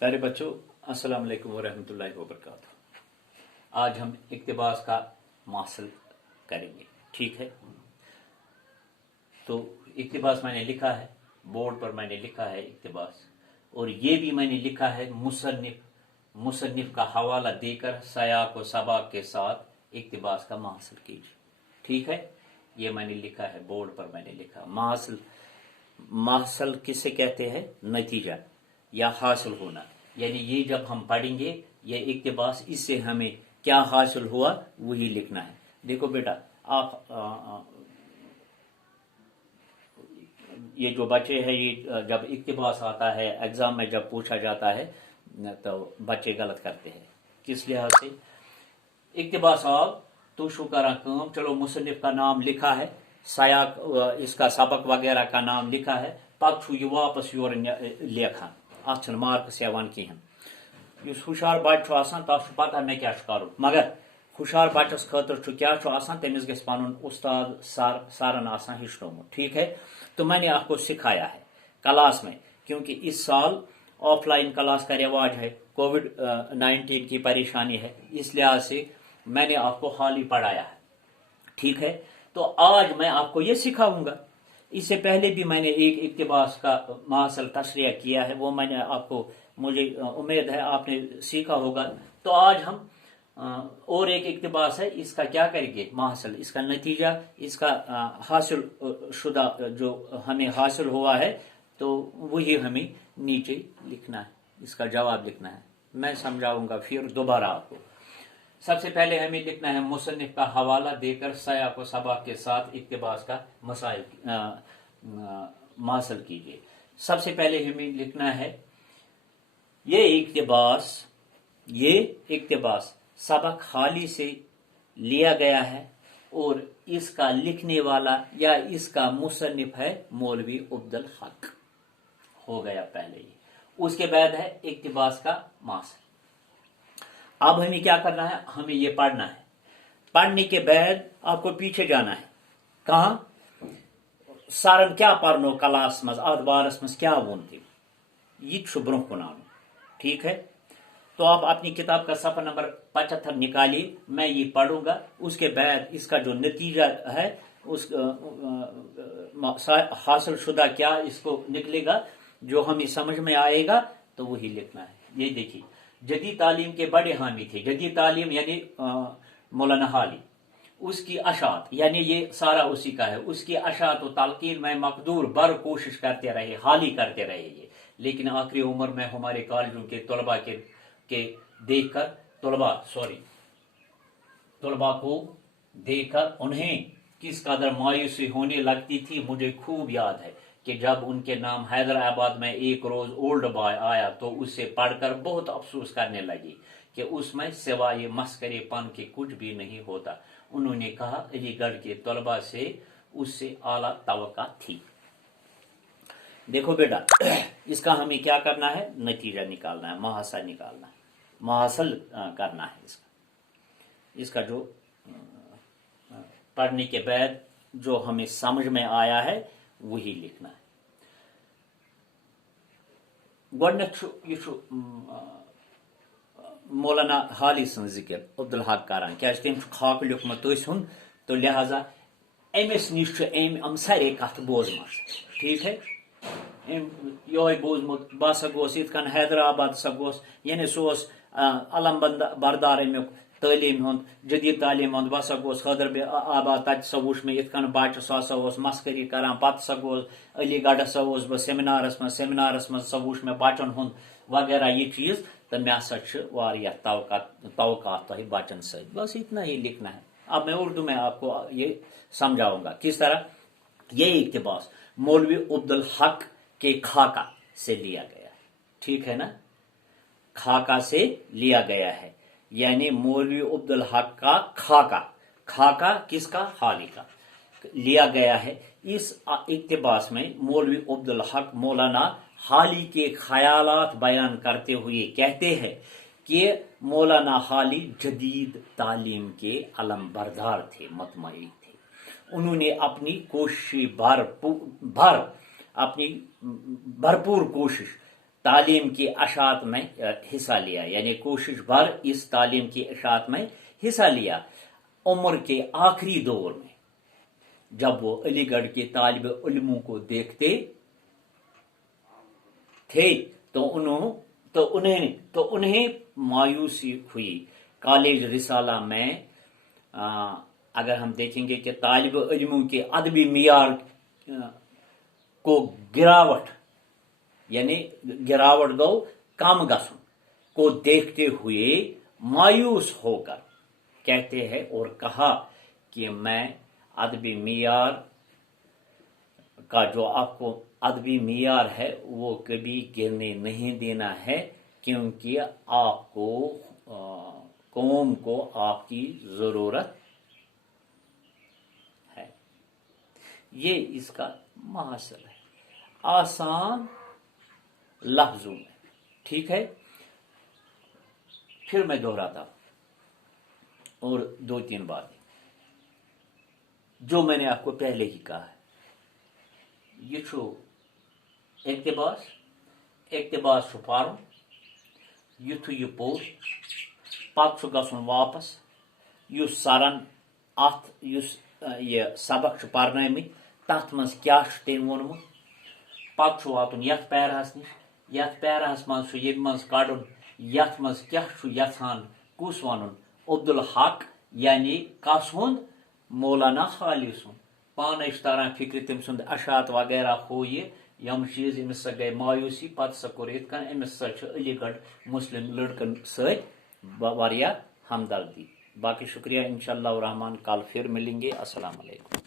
प्यारे बच्चों, अस्सलाम वालेकुम वरहमतुल्लाहि वबरकातुहू। आज हम इक्तिबास का मासल करेंगे, ठीक है। तो इक्तिबास मैंने लिखा है, बोर्ड पर मैंने लिखा है इक्तिबास, और ये भी मैंने लिखा है मुसन्निफ का हवाला देकर सयाक व सबाक के साथ इक्तिबास का मासल कीजिए, ठीक है। ये मैंने लिखा है, बोर्ड पर मैंने लिखा। मासल किसे कहते हैं? नतीजा या हासिल होना। यानी ये जब हम पढ़ेंगे ये इक्तिबास, इससे हमें क्या हासिल हुआ वही लिखना है। देखो बेटा, आप ये जो बच्चे हैं, ये जब इक्तिबास आता है एग्जाम में जब पूछा जाता है तो बच्चे गलत करते हैं। किस लिहाज से? इक्तिबास आप तो शु करा काम, चलो मुसन्निफ का नाम लिखा है, सयाक इसका सबक वगैरह का नाम लिखा है, पू ये वापस योर लेखा, अत मार्क्स यवान कहें। इस हुशार बच्चा तस पता मे क्या कर, मगर हुशार बच्चस खतर क्या तमिस गस पन उस्ताद सरन हेचनोमुत, ठीक है। तो मैंने आपको सिखाया है क्लास में, क्योंकि इस साल ऑफलाइन क्लास का रिवाज है, कोविड-19 की परेशानी है, इस लिहाज से मैंने आपको हाल ही पढ़ाया है, ठीक है। तो आज मैं आपको ये सिखाऊंगा। इससे पहले भी मैंने एक इक्तिबास का मासल तशरिया किया है, वो मैंने आपको, मुझे उम्मीद है आपने सीखा होगा। तो आज हम और एक इक्तिबास है, इसका क्या करेंगे? मासल, इसका नतीजा, इसका हासिल शुदा जो हमें हासिल हुआ है, तो वही हमें नीचे लिखना है, इसका जवाब लिखना है। मैं समझाऊंगा फिर दोबारा आपको। सबसे पहले हमें लिखना है मुसन्निफ का हवाला देकर सयाक व सबाक के साथ इक्तिबास का मासल कीजिए। सबसे पहले हमें लिखना है ये इक्तिबास सबक हाली से लिया गया है और इसका लिखने वाला या इसका मुसन्निफ है मौलवी अब्दुल हक। हो गया पहले ही। उसके बाद है इक्तिबास का मासल। अब हमें क्या करना है? हमें ये पढ़ना है। पढ़ने के बाद आपको पीछे जाना है। कहां? सरन क्या पढ़नो क्लास मज अत बारस मज क्या वोन तम, यह ब्रोह कुन आनो, ठीक है। तो आप अपनी किताब का सफा नंबर 75 निकालिए, मैं ये पढ़ूंगा। उसके बाद इसका जो नतीजा है उस हासिल शुदा क्या इसको निकलेगा, जो हमें समझ में आएगा तो वही लिखना है। ये देखिए, जदीद तालीम के बड़े हामी थे। जदीद तालीम यानी मौलाना हाली, उसकी अशात, यानी ये सारा उसी का है। उसकी अशात व तलकीन में मकदूर बर कोशिश करते रहे, हाली करते रहे ये। लेकिन आखिरी उम्र में हमारे कॉलेजों के तलबा के देखकर तलबा को देखकर उन्हें किस कदर मायूसी होने लगती थी, मुझे खूब याद है कि जब उनके नाम हैदराबाद में एक रोज ओल्ड बॉय आया तो उससे पढ़कर बहुत अफसोस करने लगी कि उसमें सिवाय मस्करेपन के कुछ भी नहीं होता। उन्होंने कहा अलीगढ़ के तलबा से उससे आला तवक्का थी। देखो बेटा, इसका हमें क्या करना है? नतीजा निकालना है, महासा निकालना है, महासल करना है। इसका जो पढ़ने के बाद जो हमें समझ में आया है वही लिखना है। मौलाना हाली सं जिक्र अब्दुल हक करान, क्या तम खाक लिखमत तो लिहाजा अमिस नश अम सारे कथ बोजम, ठीक है। ये बोजमुत बह गोस इत कन हैदराबाद गोस, यानी सह अलम बरदार अमुक तालीम हूं, जदीद तालीम हूं। बह गोस हैदराबाद, तत वुच मे इत कन बच्चे सह मस्करी करान। पे गोस अलीगढ़ बह सेमिनारस मज सह वुच मे बच्चन हूं वगैरह ये चीज। तो मे हसा तवक्कात तह बच्चन सत, बस इतना ही लिखना है। अब मैं उर्दू में आपको ये समझाऊंगा किस तरह। ये इक्तिबास मौलवी अब्दुल हक के खाका से लिया गया है, ठीक है ना। खाका से लिया गया है, यानी मौलवी अब्दुल हक का खाका किसका? हाली का लिया गया है। इस इक्तिबास में मौलवी अब्दुल हक मौलाना हाली के ख्यालात बयान करते हुए कहते हैं कि मौलाना हाली जदीद तालीम के अलम बरदार थे, मतमई थे। उन्होंने अपनी कोशिश अपनी भरपूर कोशिश تعلیم کی اشاعت میں حصہ لیا، یعنی کوشش بھر اس تعلیم کی اشاعت میں حصہ لیا۔ عمر کے آخری دور میں جب وہ علی گڑھ کے طالب علموں کو دیکھتے تھے تو انہیں مایوسی ہوئی۔ کالج رسالہ میں اگر ہم دیکھیں گے کہ طالب علموں کے ادبی معیار کو گراوٹ گو کم گسن کو دیکھتے ہوئے مایوس ہو کر کہتے ہیں اور کہا کہ میں ادبی معیار کا جو آپ کو ادبی معیار ہے وہ کبھی گرنے نہیں دینا ہے، کیونکہ آپ کو قوم کو آپ کی ضرورت ہے۔ یہ اس کا محاصل ہے آسان لفظوں میں، ٹھیک ہے۔ پھر میں دہراتا ہوں اور 2-3 باتیں جو میں نے آپ کو پہلے ہی کہا ہے۔ یہ اقتباس پرن یتھے یہ پوٚر پتہ گژھن واپس یُس سرن اتھ یہ سبق پرنٲمٕتۍ تتھ منٛز کیاہ چھُ تٔمۍ ووٚنمُت، پتہٕ چھُ واتُن یتھ پیراہس نِش، یتھ پیراہس منٛز چھُ ییٚمہِ منٛز کڑُن یتھ منٛز کیاہ چھُ یژھان کُس ونُن، عبدالحق یعنی کس ہُنٛد، مولانا خالی سُنٛد۔ پانے چھُ تران فکر تٔمۍ سُنٛد اشاعت وغیرہ ہُہ یہِ یم چیز، أمِس سا گٔے مایوسی، پتہٕ سا کوٚر یِتھ کٔنۍ، أمِس سا چھُ علی گڑھ مسلم لڑکن سۭتۍ واریاہ ہمدردی۔ باقی شکریہ، انشاءاللہ الرحمن کل پھر ملیں گے۔ السلام علیکم۔